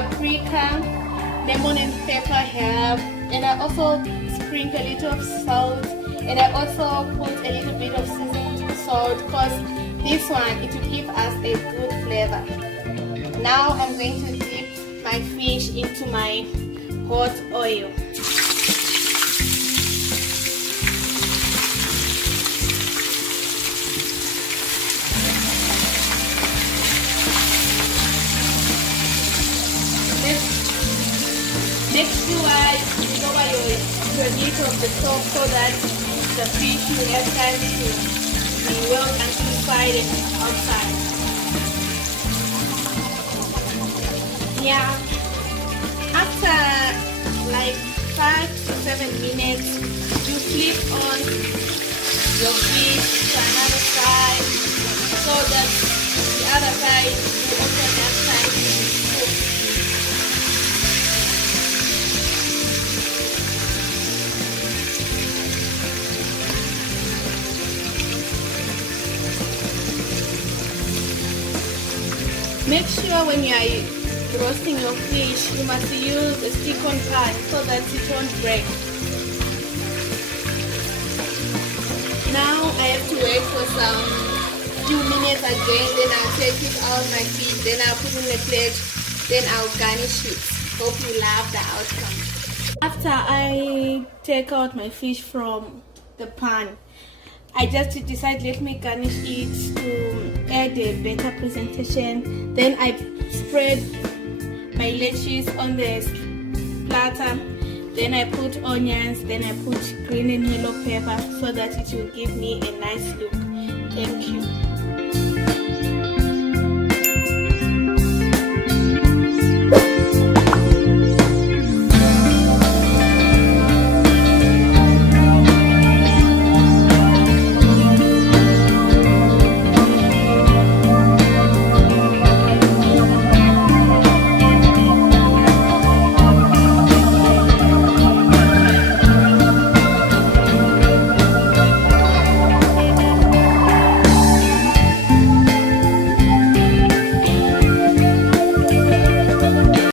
paprika, lemon and pepper herb, and I also sprinkle a little of salt, and I also put a little bit of seasoned salt because this one, it will give us a good flavor. Now I'm going to dip my fish into my hot oil. Make sure you cover your lid of the top so that the fish will have time to be well inside and outside. Yeah, after like 5 to 7 minutes, you flip on your fish to another side so that the other side will also have time to cook. Make sure when you are roasting your fish, you must use a stick-on pan so that it won't break. Now I have to wait for some few minutes again, then I'll take it out my fish, then I'll put in a plate, then I'll garnish it. Hope you love the outcome. After I take out my fish from the pan, I just decided let me garnish it to add a better presentation. Then I spread my lettuce on the platter. Then I put onions. Then I put green and yellow pepper so that it will give me a nice look. Thank you.